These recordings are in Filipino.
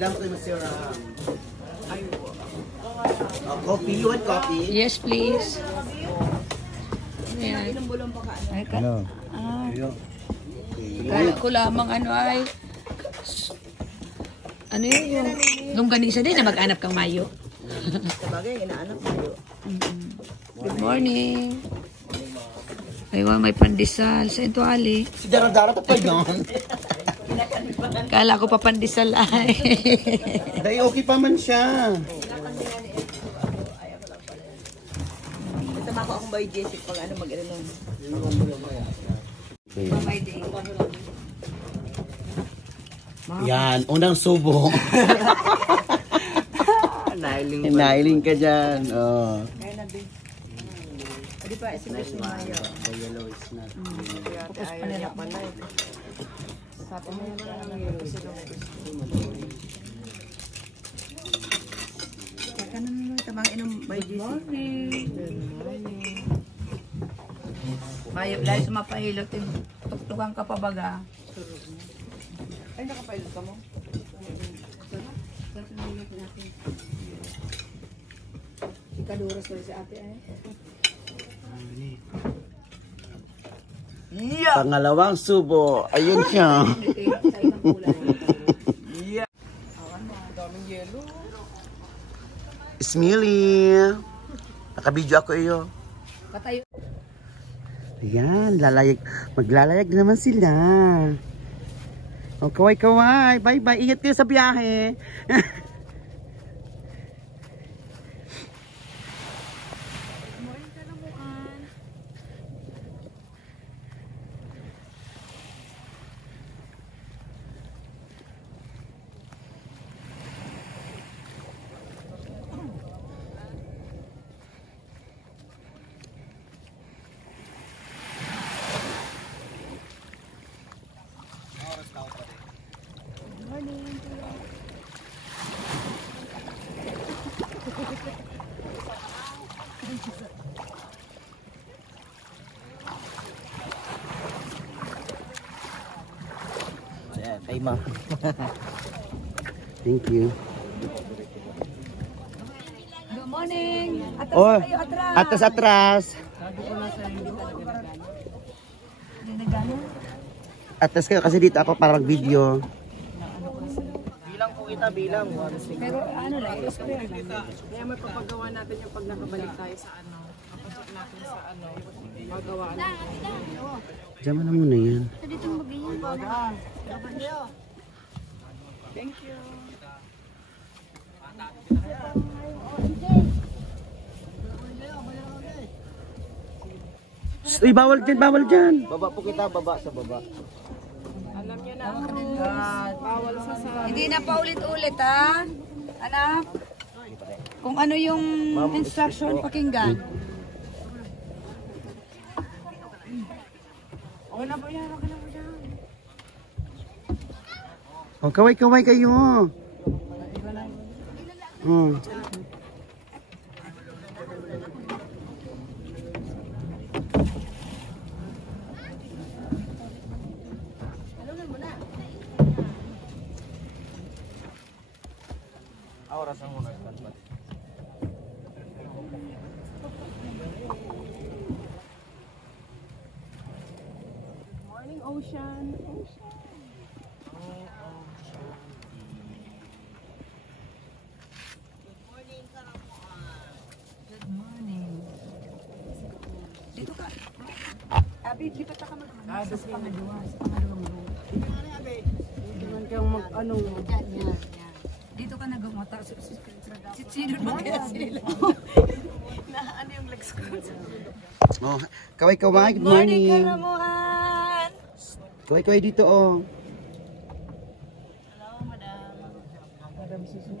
lang ko masira. Coffee, you want coffee? Yes, please. Ayan. Ano? Kala ko lamang ano ay... Ano yun yung... Longganisa din na mag-anap kang Mayo. Sabagay, inaanap Mayo. Good morning. Aywa, may pandesal sa ito, Ali. Si Dara-Dara pa pa yun. Kala ko pa pandesal ay. Dahil okay pa man siya. Kasama ko akong by Jessic pag ano mag-inom. Yan, unang subo. Nailing ka dyan. Oh. Di pa, SMS ni Mayo. The yellow is not. Focus pa nila pa na. Sabi mo yung yellow is not. Teka naman, tamang inom by Jessic. Mayo, dahil sumapahilot, tuktukan ka pa baga. Ay, nakapahilot ka mo? Ikaduras ko si ate ay. Yeah. Pangalawang subo. Ayun siya. Smiley. Nakabidyo ako iyo. Patayo. Ayan, maglalayag naman sila. Oh, kaway-kaway. Bye-bye. Ingat kayo sa biyahe. Kay ma. Thank you. Good morning. Atas Oh, kayo, atras. atras. Atas kayo kasi dito ako para mag-video. Bilang po kita, bilang. Pero ano lang, explain lang. Kaya magpapagawa natin yung pag nakabalik tayo sa ano. Kapasok natin sa ano. Magawa natin. Diyan mo na muna yan. Thank you. Uy, bawal dyan, bawal dyan. Baba po kita, baba sa baba. Alam niyo na ang rules. Bawal sa Hindi na paulit-ulit ha. Anak. Kung ano yung instruction, pakinggan. Okay na po yan, okay na po yan. Oh, kaway-kaway kayo. Oh. Orasan mo na. Morning, Ocean. Good morning. Dito ka. Abi, lipat ka mag sa pangalawa. Sa pangalawang room. Hindi kang mag-ano. Yan. Dito ka nagumata. Sino ba kaya sila? Ano yung legs ko? Oh, kaway-kaway, good morning. Karamuan. Kaway-kaway dito, oh. Hello, madam. Madam Susu.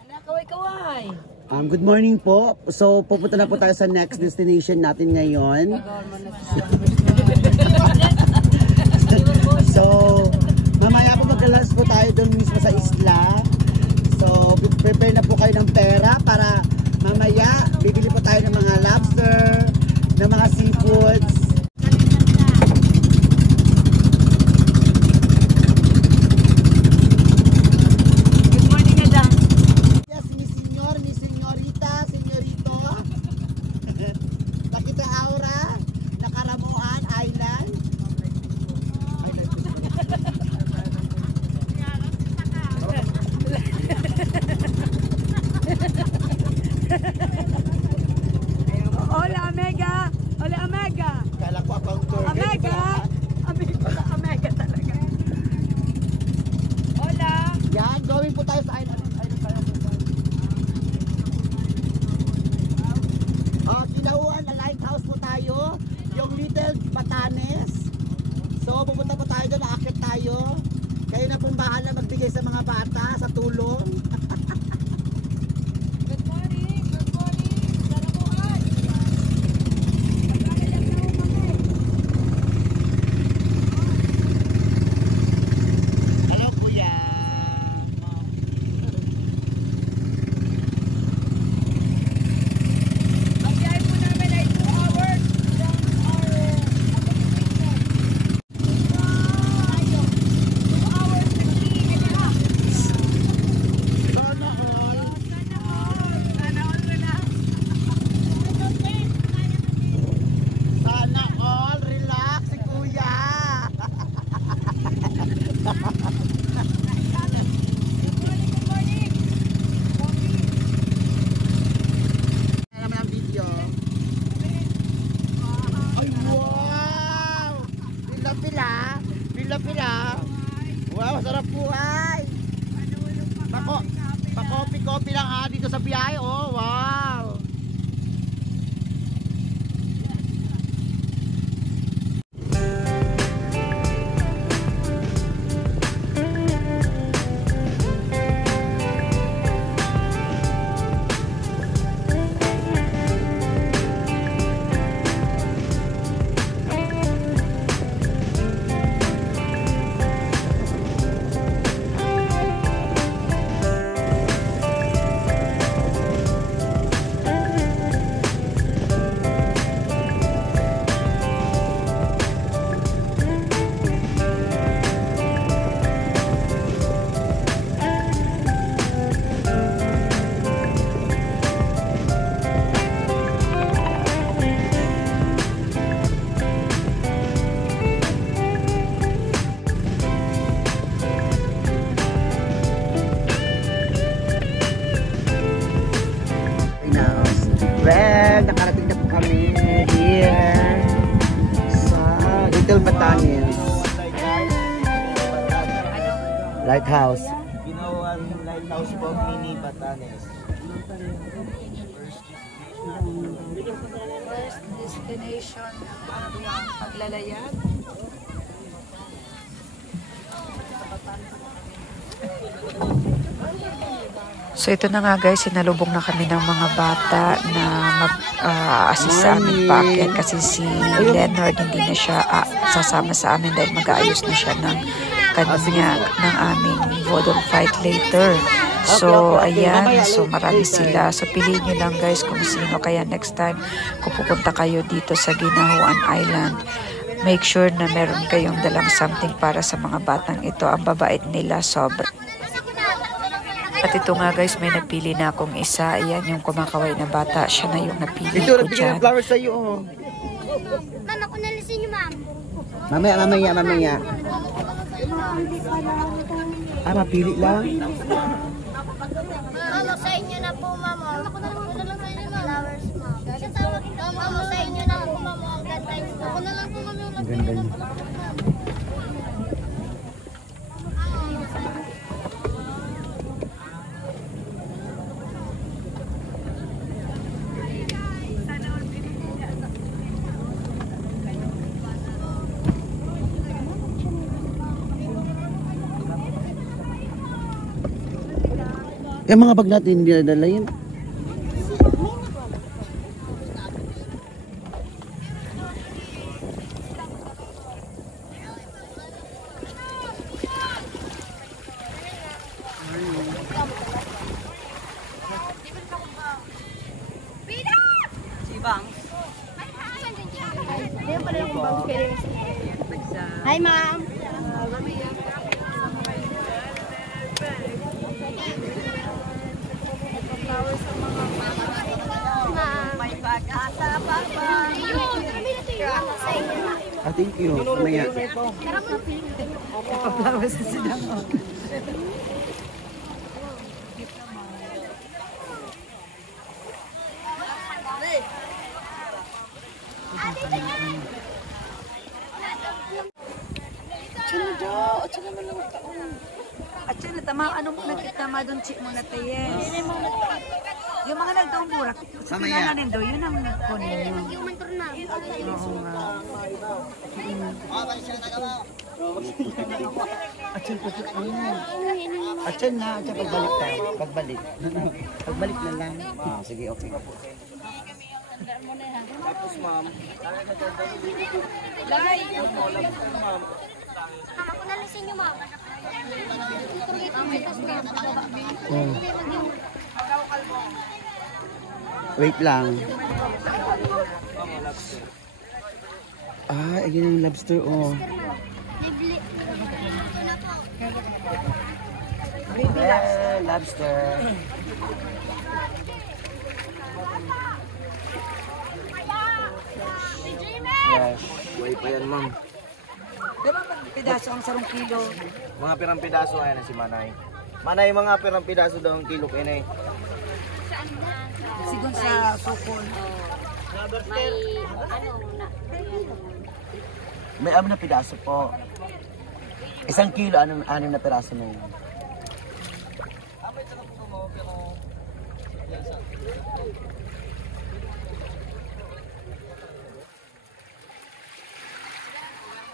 Anak, kaway-kaway. Good morning po. So, pupunta na po tayo sa next destination natin ngayon. So, mamaya po mag-lunch po tayo doon mismo sa isla. So, prepare na po kayo ng pera para mamaya bibili po tayo ng mga lobster, ng mga seafoods. bigay sa mga bata sa tulong. Good morning. Good morning. Dalabuan. Magkakalang na ako kami. Hello, kuya. Ang biyahe po namin ay 2 hours from our accommodation. 2 hours 15 and a half. Sana all. Sana all mo na. Sana all. Relax si kuya. Good morning. Ano naman ang video? Ay, wow! Pila-pila. Pila-pila. Wow, sarap po ay. Pa-coffee lang dito sa biyahe. Oh, wow. Well, nakarating na po kami here sa Little Batanes Lighthouse. Ginawan Lighthouse po, Mini Batanes. First destination ng paglalayag. So ito na nga guys, sinalubong na kami ng mga bata na mag-assist sa amin paakyat kasi si Leonard hindi na siya sasama sa amin dahil mag-aayos na siya ng kanya ng aming Vodol fight later. So ayan, so marami sila. So piliin nyo lang guys kung sino, kaya next time kung pupunta kayo dito sa Ginahuan Island, make sure na meron kayong dalang something para sa mga batang ito. Ang babait nila sobra. At ito nga guys, may napili na akong isa. Ayan yung kumakaway na bata. Siya na yung napili ko dyan. Flowers sa iyo. Oh. Ma'am, ako nalisin niyo, ma'am. Mamaya. Mapili lang. Ma'am, sa inyo na po, ma'am. Ako na lang sa inyo, ma'am. Flowers, ma'am. Ma'am, sa inyo na po, ma'am. Ang ganda yun. Ako na lang po, ma'am. Ang ganda yun. Yung mga bag natin hindi nadala yun. Hi, ma'am. May pag-asa pa ba? Thank you. Mamaya. Flowers na sila. At siya na tama, ano mo nagtama doon, chik mo na tayes. Yung mga nagtumurak, sa pinananin doon, yun ang kunin nyo. Human turn na. Oo nga. Atyan po siya. Atyan na. Atyan pagbalik tayo. Pagbalik. Pagbalik na lang. Ah, sige, okay. Tapos ma'am, Lagay. Ako na lisin nyo, ma'am. Wait lang. Ah, ayun yung lobster, oh. Lobster. Yes. buhay pa yan ma'am. Di ba pag pidaso ang 1 kilo? Mga pirang pidaso ayan na si Manay. Manay, mga pirang pidaso daw ang kilo kaya Sigon sa sukol. May na pidaso po. 1 kilo, 6 na piraso na yun.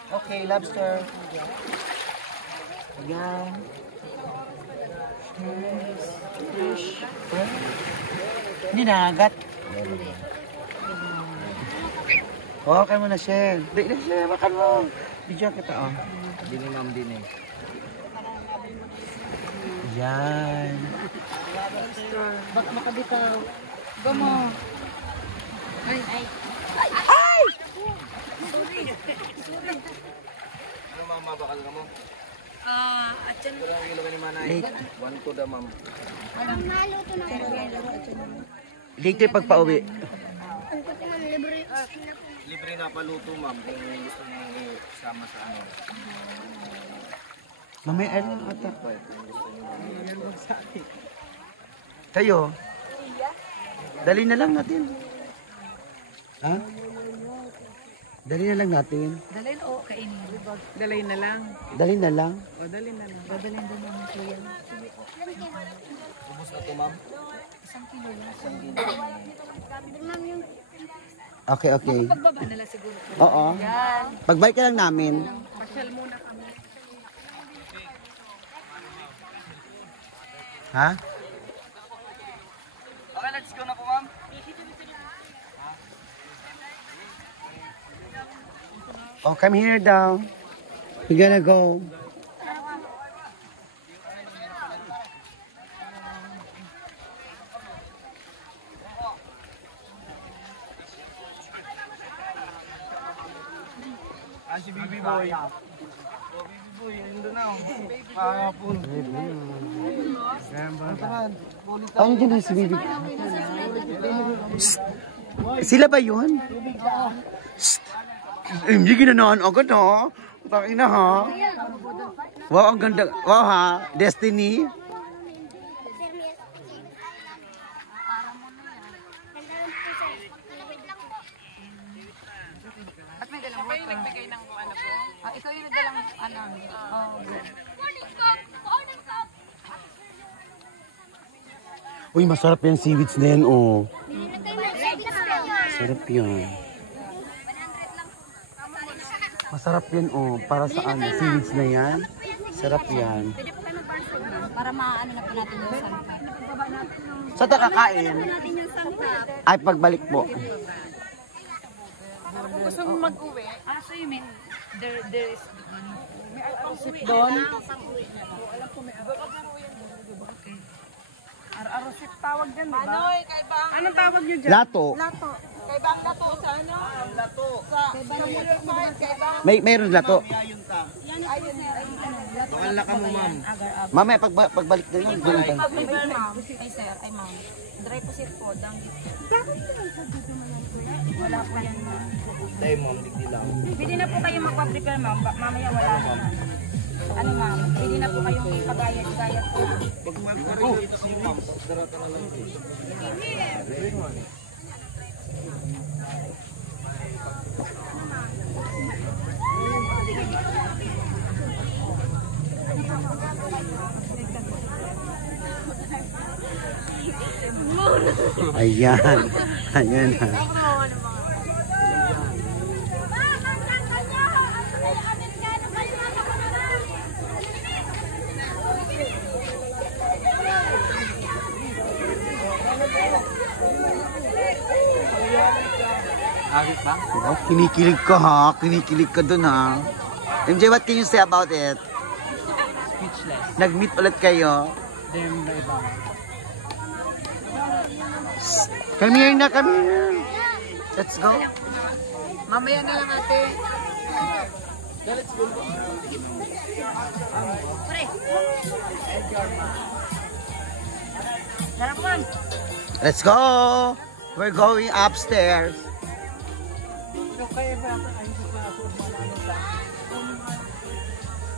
Okay, lobster. Ayan. Fish. Hindi nakagat. Okay mo na, Shell. Di na, Shell. Makan mo. Bidyo kita, oh. Dini ma'am, dini. Ayan. Bak makabitaw. Gamo. Ay! Ano ma'am, mabakal ka mo? At yan. Pirang kilo ka ni Manay. 1 to da ma'am. Anong naluto na Later pagpa-uwi. ang puti ng libre. Libre na paluto ma'am kung gusto niyo isama sa ano. Mamaya ano ata. Kayo? Dali na lang natin. Ha? Dali na lang natin. Dalhin o kainin. Dalay na lang. Dali na lang. O, dalay na lang. Dadalhin din naman kuya. Ubus na to ma'am. 1 kilo yan. Ma'am, yung Okay, okay. Pagbaba nila siguro. Oo. Pagbalik ka lang namin. Pasyal muna kami. Ha? Okay, let's go na po ma'am. Oh, come here daw. We're gonna go. Si Bibi Boy. Oh, Bibi Boy, yun na. Kahapon. Ano dyan na si Bibi? Shh. Sila ba yun? Shh. Hindi ginanaan agad ha. Takin na ha. Wow, ang ganda. Wow ha. Destiny. At may dalang water. Nagbigay ng ano po. Ikaw yung dalang ano. Uy, masarap yan seaweeds na yan oh. Sarap yan. Masarap yan oh. Para sa ano, seaweeds na yan. Sarap yan. para maano na po natin yung sangkap. Sa kakain? Natin yung sangkap. Ay, pagbalik po. Kung gusto mo mag-uwi, So you mean there is doon. Ar-arosip tawag dyan, di ba? Anong tawag nyo dyan? Lato. Kay Bang Lato sa ano? Lato. Sa Riverside, kay Bang. Mayroon lato. Bakal ka mo ma'am. Mamaya pagbalik na lang. Doon tayo. River ma'am. Ay sir, ay ma'am. Dry po sir po. Wala po yan ma'am. Dahil ma'am, digdi lang. Pwede na po kayo magpa-prepare ma'am. Mamaya wala na. Ano ma'am? Pwede na po kayong ipagayat-gayat po. Pag mag-arito dito si ma'am, darata na lang. Ayan. Ayan na. Kinikilig ka ha? Kinikilig ka dun ha? MJ, what can you say about it? Speechless. Nag-meet ulit kayo? Then, na iba. Come here na, come here. Let's go. Mamaya na lang ate. Let's go. We're going upstairs.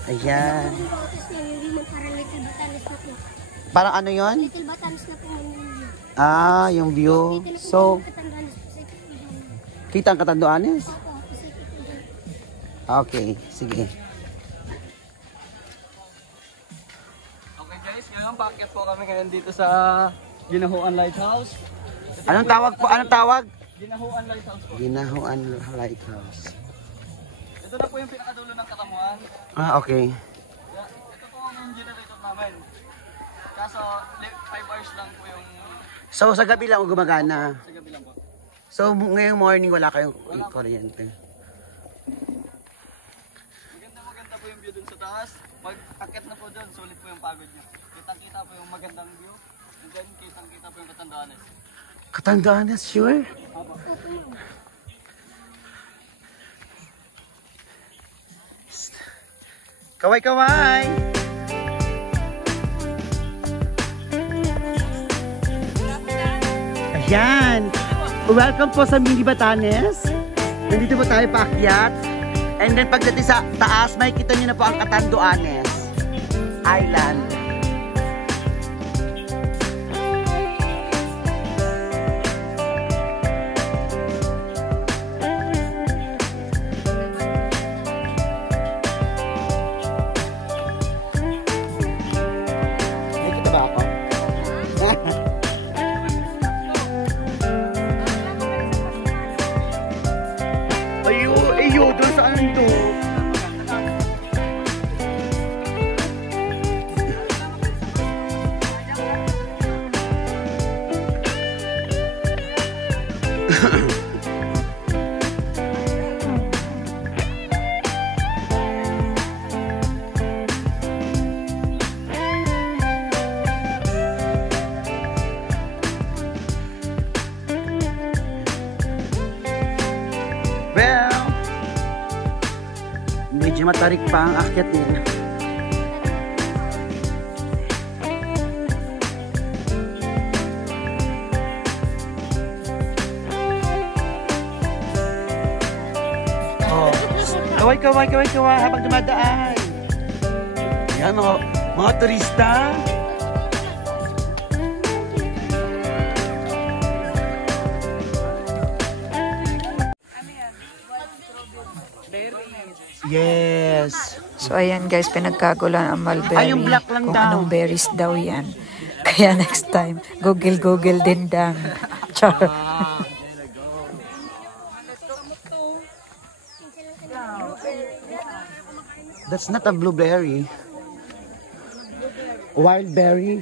Ayan. Parang ano yon? Little Batanes na po. Ah, yung view. So, kita ang Katanduanes? Okay, sige. Okay guys, ngayon paakyat po kami ngayon dito sa Ginahuan Lighthouse. Anong tawag po? Anong tawag? Ginahuan Lighthouse po. Ginahuan Lighthouse. Ito na po yung pinakadulo ng Katamuan. Ah, okay. Ito po ang generator namin. Kaso 5 hours lang po yung So, sa gabi lang gumagana. sa gabi lang po. So, ngayong morning wala kayong kuryente. Maganda po yung view dun sa taas. Pag akit na po dun, sulit po yung pagod nyo. Kitang-kita po yung magandang view. And then kitang-kita po yung Katanduanes. Katanduanes, sure? Kaway-kaway! Ayan! Welcome po sa Mini Batanes. Nandito po tayo paakyat. And then pagdating sa taas, makikita nyo na po ang Catanduanes Island. Nakikita ba ako? Ayo, doon saan ito? Well, medyo matarik pa ang akyat niya. Oh, kaway habang dumadaan. Yan mga turista. Yes. So ayan guys, pinagkagulan ang mulberry. Ay, yung black lang kung daw. anong berries daw yan. Kaya next time, google din dang. Char. That's not a blueberry. Wild berry.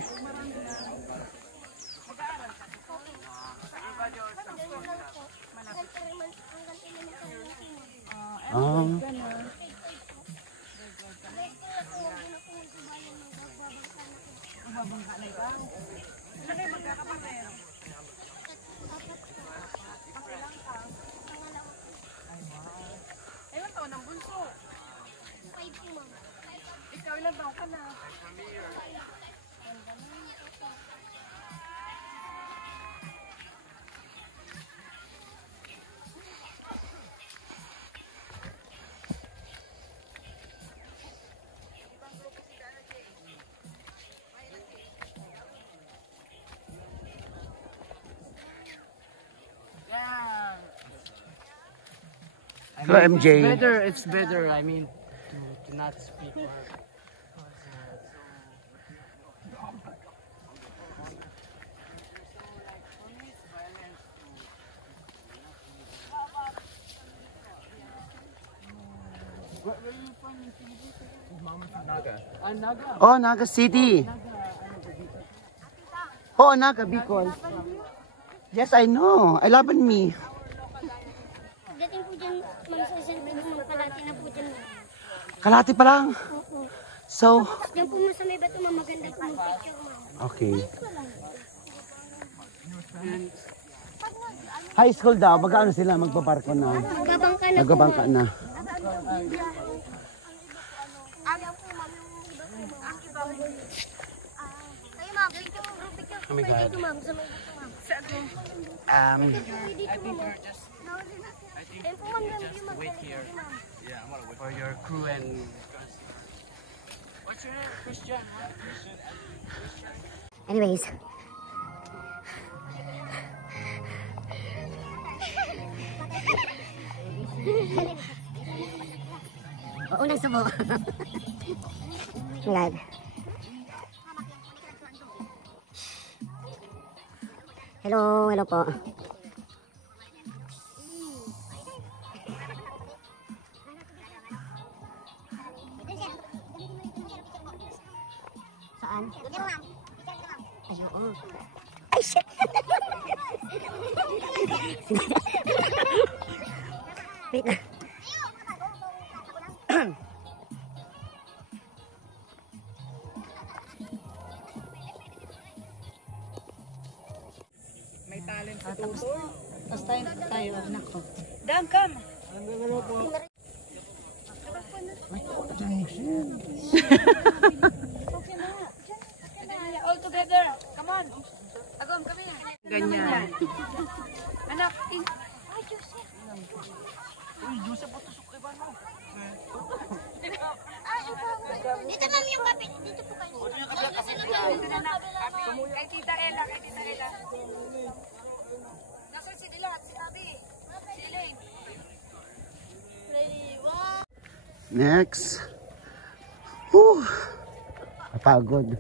Oh. Ilan taon ang bunso? Ikaw ilan taon ka na? Hello, MJ. It's better, I mean, to not speak or... Naga. Oh, Naga City. Oh, Naga, Bicol. Yes, I know. I love me. Pagdating po dyan, ma'am, sa isang ma'am, kalati na po dyan. Kalati pa lang. Opo. So, Yan po sa may bato, ma'am, maganda po yung picture, ma'am. okay. High school daw, mag-ano sila, magbabarko na. Magbabangka na po, Nagbabangka ma'am. na. Ay, ma'am, dito mo, picture po kayo dito, ma'am, sa may bato, ma'am. Sa Dito, ma'am. Ayun po, ma'am, yung wait here. For your crew and... Anyways. Unang subo. Live. Hello, hello po. Saan? Ay, oo. Ay, shit! Wait na. may talent sa tutor. Tapos tayo, anak ko. Dan, come! All together. Come on. Agom, kami na. Ganyan. Anak, Dito ma'am yung kapit. Dito po kayo. kay Tita Ella, kay Tita Ella. Nasaan si Dilat, si Abby, si Elaine. Next. Whew. Kapagod.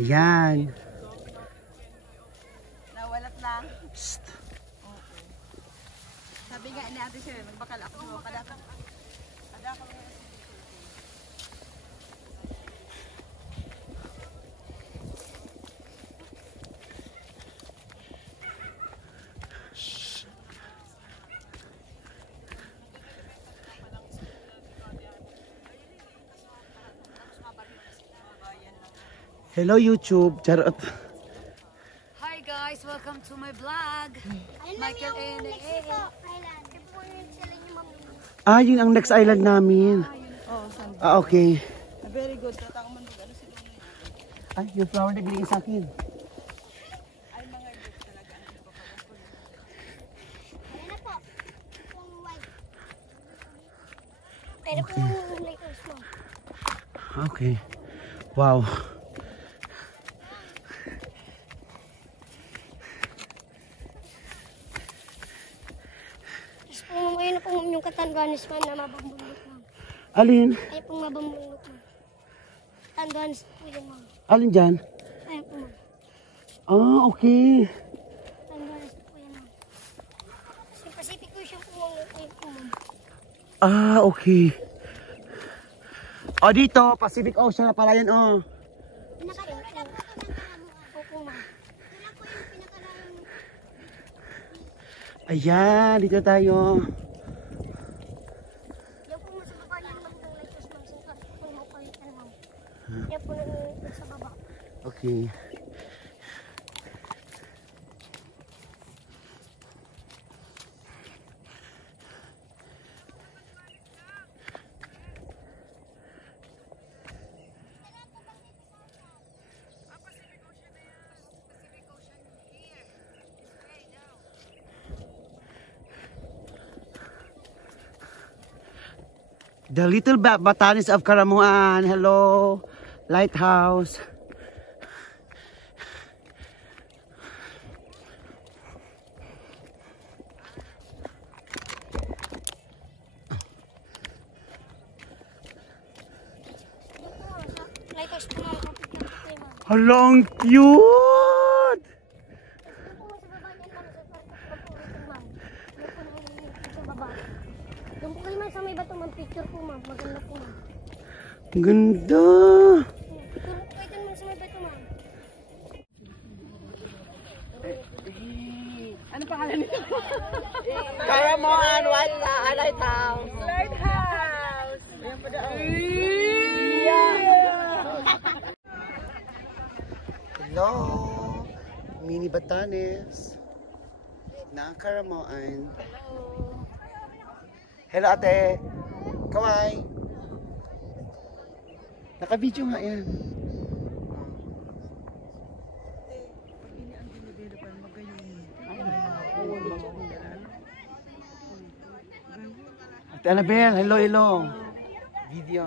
Ayan. Nawalat lang. Psst. Sabi nga ni Ate Sher, magbakal ako mo. Kada ka. Hello YouTube. Charot. Hi guys, welcome to my vlog. Michael and Island. Ito po yung sila niyo, ma'am. Ah, yun ang next island namin. Ah, okay. Very good. Tatang man ano sila. Ay, yung flower na binigay sa akin. Ayan na po. Yung white. Pero po yung Lakers, ma'am. Okay. Wow. Ayun na po ma'am yung Katanduanes, ma'am, na mabambulok, ma'am. Alin? Ayun pong mabambulok, ma'am. Katanduanes po yun, ma'am. Alin dyan? Ayun po, ma'am. Ah, okay. Katanduanes po yun, ma'am. Kasi Pacific Ocean po, ma'am. Ayun po, ma'am. Ah, okay. O dito, Pacific Ocean na pala yan, oh. Pinakalayo po. Opo, ma'am. Ito lang po yung pinakalayo. Ayan, dito tayo. Yan po mo sa baba yan, ma'am, ng Lakers, ma'am. Sa taas po mo kayo, ma'am. Yan po sa baba. Okay. The Little Batanes of Karamuan. Hello, Lighthouse. Yan po, ma'am. Sa Lakers po, ma'am. Kapit na po kayo, ma'am. Halong cute! Yan po, ma'am, sa baba yan, ma'am. Sa park po, ma'am. Yan po, sa baba. Doon po kayo, ma'am, sa may bato, ma'am. Picture po, ma'am. Maganda Ganda. Pwede mo sumabay ito, ma'am. Ano pangalan nito? Karamoan, wala. Lighthouse. Lighthouse! Hello. Mini Batanes. Na Karamoan. Hello, ate. Kaway. Naka-video nga yan. Ate Annabelle, hello, hello. Video.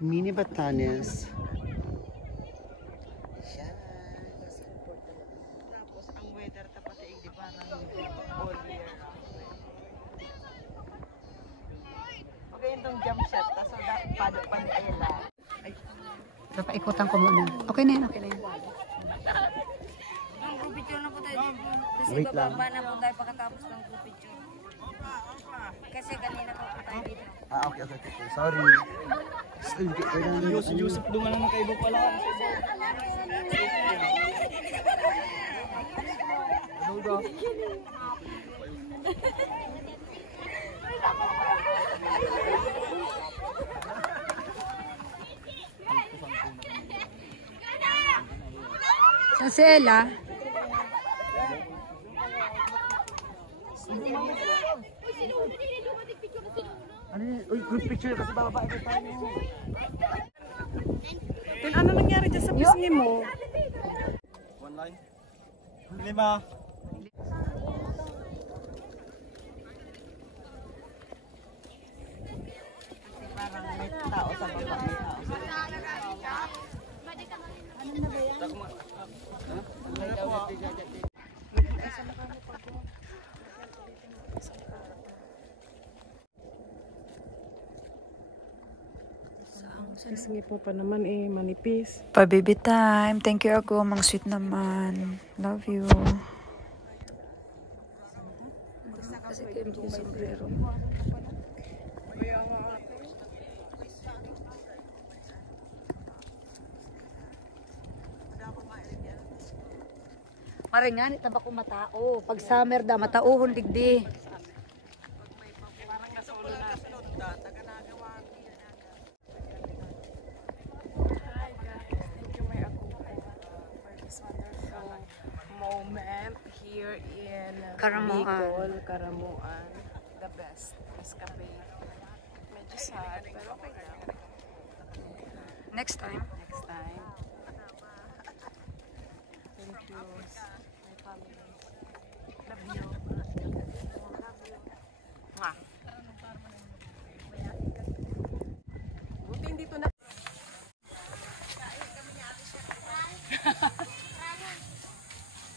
Mini Batanes. Tapos ang weather tapos di ba all year round. Okay, itong jump shot. Tapos panayala. Papaikutan ko muna. Okay na yan, okay na yan. Picture na po tayo dito. Kasi Wait lang. bababa na po tayo pagkatapos ng picture. Kasi kanina pa po tayo dito. Ah, okay. Sorry. Yusuf doon nga naman kaibo pala. Sa si Ella. Ano yun? Uy, group picture kasi bababa ito tayo. Then ano nangyari dyan sa pisngi mo? One line. 5. Parang may tao sa baba. Pisngi po pa naman manipis. Pa-baby time. Thank you, Ago. Mang sweet naman. Love you. Kasi kayo yung sombrero. Maringan, itaba ko matao. Pag summer da, matauhon digdi. Moment here in Karamuan. Bicol, Karamuan. The best. Escape. Medyo sad, pero okay lang. Next time. Next time. Thank you. My family. Love you. Mwah. Buti hindi to na.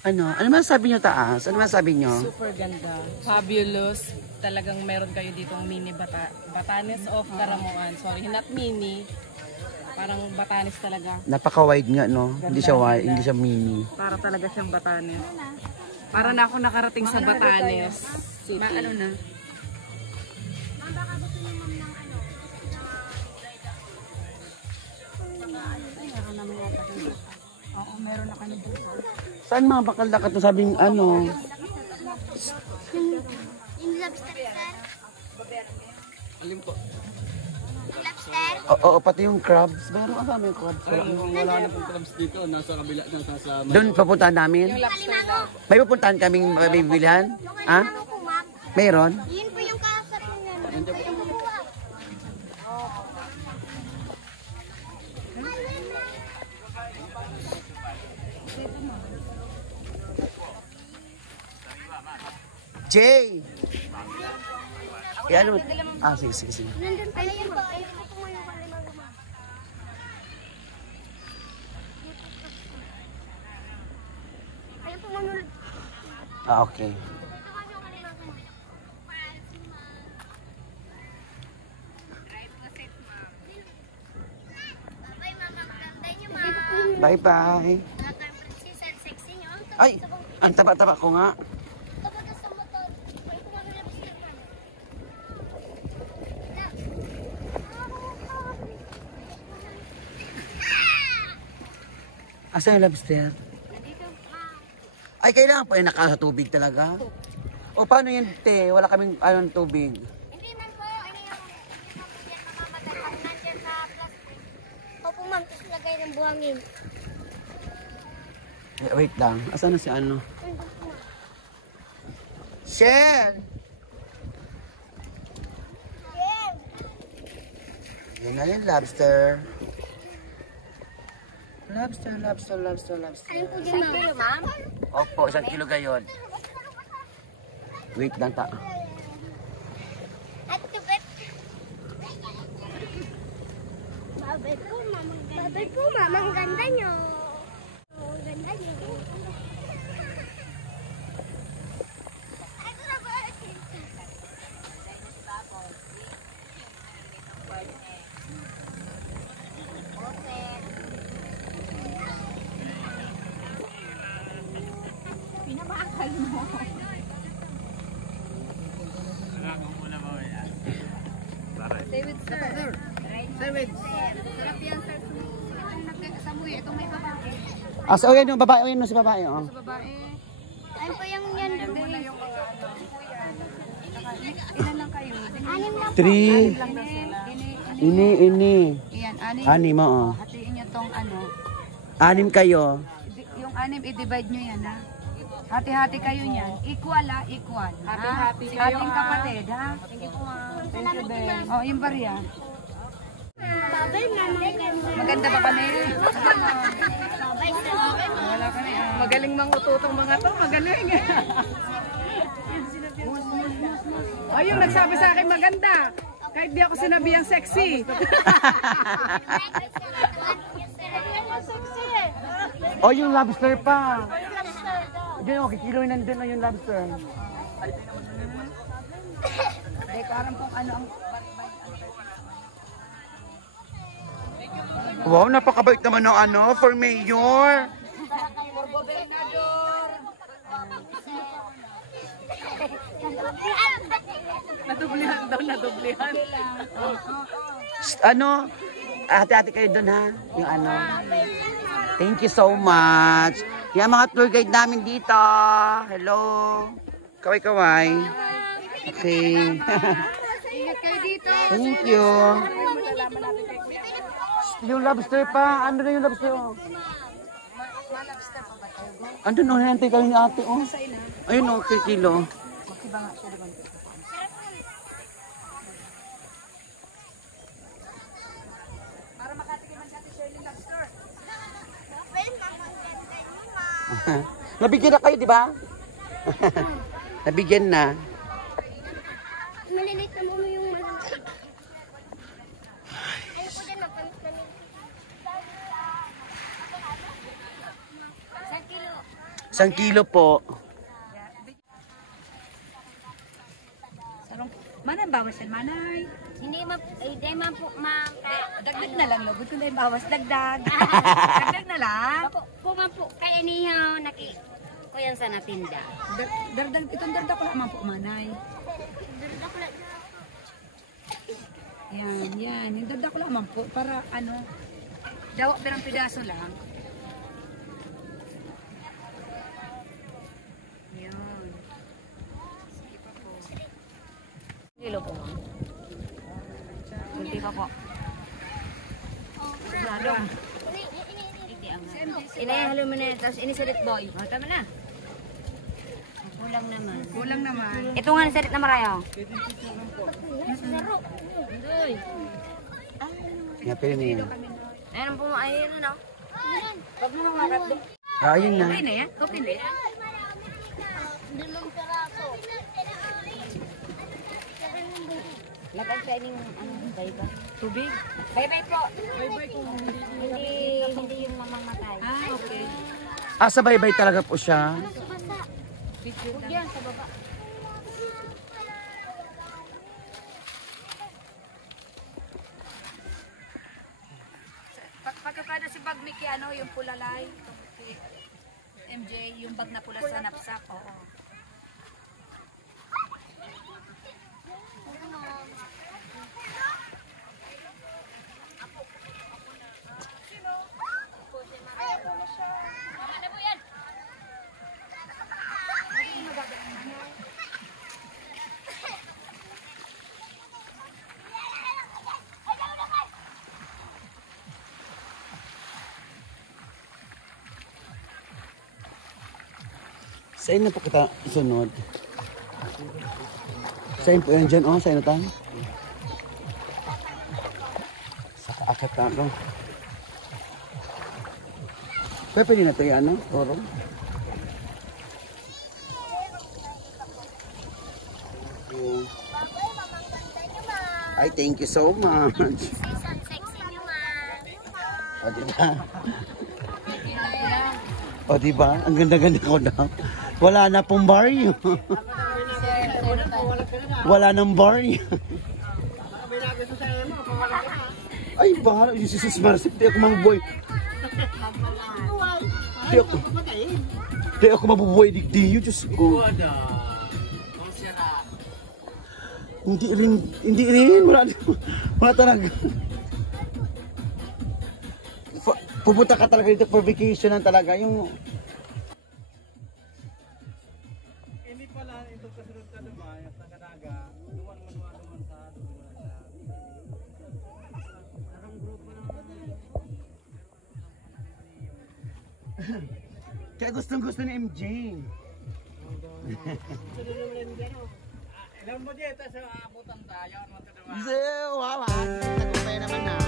Ano? Ano masasabi nyo taas? Ano masasabi nyo? Super ganda. Fabulous. Talagang meron kayo ditong mini Batanes of Karamuan. Sorry, not mini. Parang Batanes talaga. Napaka-wide nga, no? Hindi siya wide, hindi siya mini. Para talaga siyang Batanes. Para na ako nakarating sa Batanes City. Ano na? Oo, meron na kami dito. Saan mga bakal na to sabing ano? Yung lobster, sir. Alim po. Lobster. Oo, pati yung crabs. Meron ka may crabs. Wala na pong clubs dito. Nasa kabila na nasa Doon papuntahan namin? Kalimango. May pupuntahan kaming bibilihan? Ha? Kalimango po, ma'am. Mayroon? Yun po yung kasap niya. Yun po yung bubuha. Jay! Yan mo. Ah, sige. Nandun pa yun po. Ayun po po yung kalimango, ma'am. Ayun po, manulog. Ah, okay. Bye, ma'am. Maganda niyo, ma'am. Bye-bye. Nakakang prinsesa, sexy niyo. Ay, ang taba-taba ko nga. Kapag sa motor, may kumano lobster, ma'am. Asan yung lobster? Ay, kailangan pa yung naka sa tubig talaga? O paano yun, te? Wala kaming anong tubig. Hindi man po, ano yung mamamatay pag nandyan sa plastic. Opo ma'am, tapos lagay ng buhangin. Wait lang. Asan na si ano? Shell! Yes! Yan na yung lobster. Lobster, lobster, lobster, lobster. Ayun po dyan ma'am. Opo, 1 kilo gayon. Wait lang ta. At tubit. Babay po ma'am. Babay po ma'am, ang ganda nyo. Ang ganda nyo. Ah, so yan yung babae, yun si babae, oh. Ayun po yung yan. Ilan lang kayo? Anim lang. 3. Ini. Iyan, anim. Anim, oo. Hatiin nyo tong ano. 6 kayo. Yung anim, i-divide nyo yan, ha? Hati-hati kayo niyan. Equal, ha? Equal. Hati-hati kayo, Ating ha? kapatid, ha? Thank you po, ma'am. Salamat po ma'am. Oh, yung barya. Babay ma'am. Maganda ba kami? Babay sa Wala kami, ah. Magaling mang ututong mga to, magaling. Ay, yung nagsabi sa akin maganda. Kahit di ako sinabihang sexy. Oh, yung lobster pa. Diyan, oh, kikiloy nandun na yung lobster. Dekaran kung ano ang... Wow, napakabait naman ng ano, for mayor. Nadublihan daw, nadublihan. Ano, hati-hati kayo dun ha, yung ano. Thank you so much. Yan mga tour guide namin dito. Hello. Kaway-kaway. Okay. Thank you. Yung lobster pa. Ano na yung lobster? Oh? Andun, oh, hintay kayo ni ate. Oh. Ayun, oh, kilo. Nabigyan na kayo, di ba? Nabigyan na. Maliliit na mo yung maliliit. Ayun po dyan, mapamit-pamit. 1 kilo po. Sarong... Manay, bawas yan, manay. Hindi ma po, ma'am. Dagdag na lang, lobot ko na yung bawas. Dagdag. Dagdag na lang. Po, ma'am po, kaya niya ko yan sa natinda. Dardag, itong dardag ko naman po, manay. Yan. Yung dardag ko naman po, para ano, dawak perang pidaso lang. Yan. Sige pa po. Kilo po. Kunti pa po. Inayahalo mo na, tapos inisalit boy. O, tama na. Kulang naman. Kulang naman. Ito nga nasalit na marayo. Nga, pwede na yan. Ayun po, ayun na. Pag mo nangarap din. Ayun na. Okay na yan? Okay na yan? Limang peraso. Lakad ka ining, bye-bye. Tubig? Bye-bye po. Bye-bye po. Hindi yung mamamatay. Ah, okay. Ah, sa baybay talaga po siya. Huwag yan, sa baba. Pagkakada si bag Mickey, ano, yung pulalay, MJ, yung bag na pula sa napsak, oo. Saan na po kita sunod? Saan po yan dyan? Oh, saan na tayo? Sa kaakit na ako. Pwede na ito yan, no? Toro. Ay, thank you so much. Season sexy nyo, ma. O, diba? O, diba? Ang ganda-ganda ko na. Wala na pong baryo. Wala nang baryo. Ay, bahala. Yung si Marcip, di ako mabubuhay. Di ako mabubuhay digdiyo. Diyos ko. Hindi rin. Wala talaga. Pupunta ka talaga dito for vacation lang talaga. Yung... Hindi pala ito kasunod ka naman, yung Tanganaga, duwan sa parang grupo naman. Kaya gustong-gusto ni MJ. Ilan mo dito sa abutan tayo, ano ito naman? Wow, tagumpay naman na.